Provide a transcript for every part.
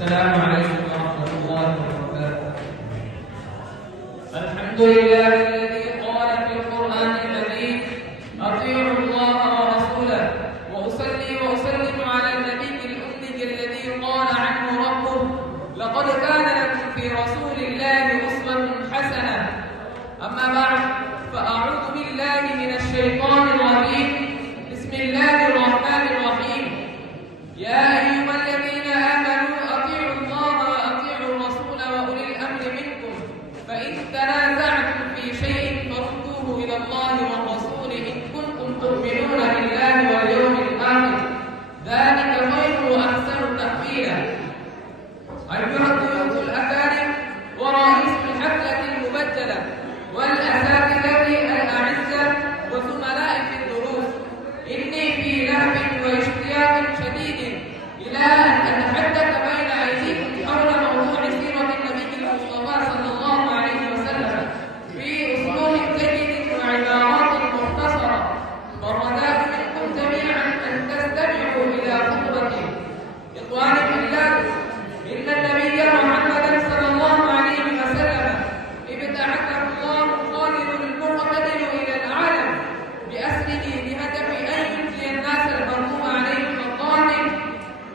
السلام عليكم ورحمة الله وبركاته. الحمد لله الذي قال في القرآن المجيد: أطيعوا الله ورسوله. وأصلي وأسلم على النبي الأمي الذي قال عنه ربه: لقد كان لكم في رسول الله أسوة حسنة. أما بعد، فأعوذ بالله من الشيطان الرجيم. بسم الله الرحمن الرحيم. يا أيها الذين آمنوا أطيعوا الله وأطيعوا الرسول وأولي الأمر منكم، فإن تنازعتم في شيء فردوه إلى الله والرسول إن كنتم تؤمنون بالله واليوم الآخر، ذلك خير وأحسن تأويلا. أيها الضيوف الأكارم ورئيس الحفلة المبجلة والأساتذة الأعزة وزملائي في الدروس، إني في لهب واشتياق شديد إلى أن أتحدث بين أيديكم حول موضوع سيرة النبي المصطفى صلى الله عليه وسلم في أسلوب جيد وعبارات مختصرة، والرجاء منكم جميعا أن تستمعوا إلى خطبتي. إخواني في الله، إن النبي محمدا صلى الله عليه وسلم ابتعثه الله خالد المقتدر إلى العالم بأسره بهدف أن ينجي الناس المغضوب عليهم الضالين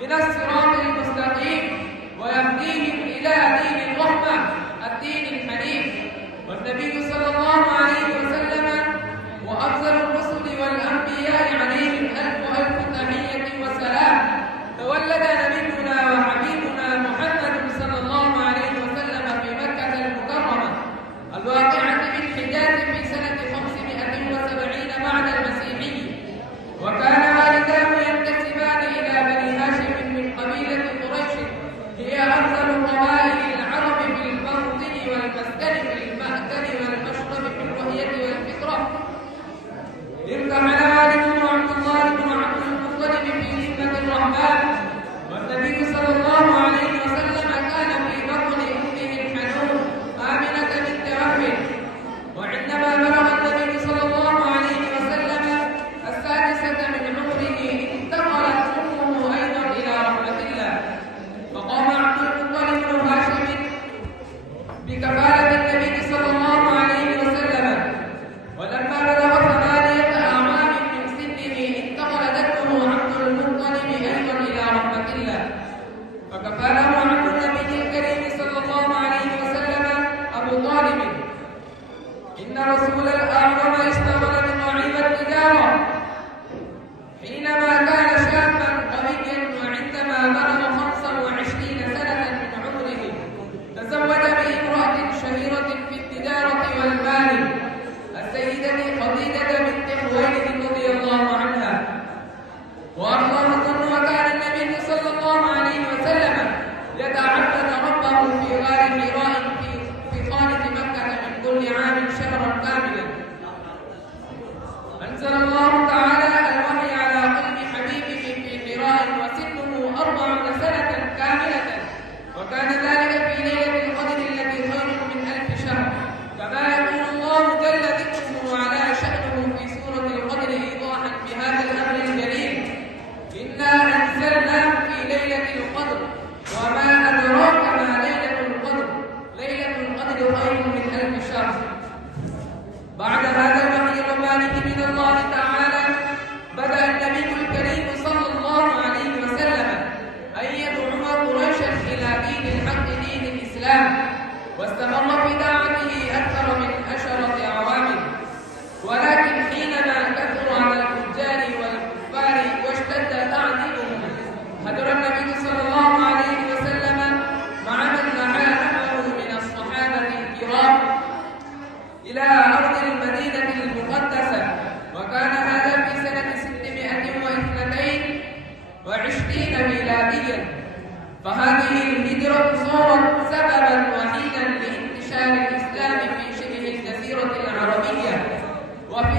من الصراط المستقيم ويهديهم إلى دين الرحمة، الدين الحنيف. والنبي صلى الله عليه وسلم وأفضل الرسل والأنبياء عليهم ألف تحية وسلام تولد نبينا وحبيبنا محمد صلى الله عليه وسلم في مكة المكرمة الواقعة بالحجاز في سنة 570 بعد المسيحية، وكان والداه ينتسبان إلى بني هاشم من قبيلة قريش، هي أفضل قبائل العرب في الموطن والمسكن في المأكل والمشرب في الرؤية والفكرة. ارتحل والده عبد الله بن عبد المطلب في ذمة الرحمن، والنبي صلى الله عليه وسلم كان في بطن أمه الحنون آمنة بنت وهب. وعندما بلغ النبي صلى الله عليه وسلم السادسة من عمره انتقلت أمه أيضا إلى رحمة الله، فقام عبد المطلب بن هاشم بكفالة النبي صلى الله عليه وسلم. ولما بلغ 8 أعوام من سنه انتقل جده عبد المطلب أيضا إلى رحمة الله، فكفاله عبد النبي الكريم صلى الله عليه وسلم أبو طالب. إن رسول الأعظم اشتغل بضعيف التجارة حينما كان شابا قويا، وعندما بلغ 25 سنة من عمره تزوج بامرأة شهيرة في التجارة والمال، السيدة خديجة بنت خويلد رضي الله عنها. وأرضاه الظن، وكان النبي صلى الله عليه وسلم يتعبد ربه في غار حراء في خارج مكة من كل عام شهرا كاملا. أنزل الله تعالى الوحي على قلب حبيبه في حراء وسنه 40 سنة كاملة، وكان ذلك في ليلة القدر التي خير من 1000 شهر، كما يقول الله جل ذكره وعلى شأنه في سورة القدر إيضاحا بهذا الأمر الجليل: إنا أنزلناه في ليلة القدر وما أدراك ما ليلة القدر، ليلة القدر خير من 1000 شهر. بعد هذا الوحي الرباني من الله تعالى بدأ النبي الكريم صلى الله عليه وسلم أن يدعو قريشا إلى دين الحق، دين الإسلام، واستمر في دعوته أكثر من 10 أعوام. ولكن حينما كثر على الفجار والكفار واشتد تعذيبهم، هجر النبي صلى الله عليه وسلم مع من معاه نحوه من الصحابة الكرام إلى أرض المدينة المقدسة، وكان هذا في سنة 622 ميلاديا. فهذه الهجرة صارت سببا وحيدا لانتشار الإسلام في شبه الجزيرة العربية وفي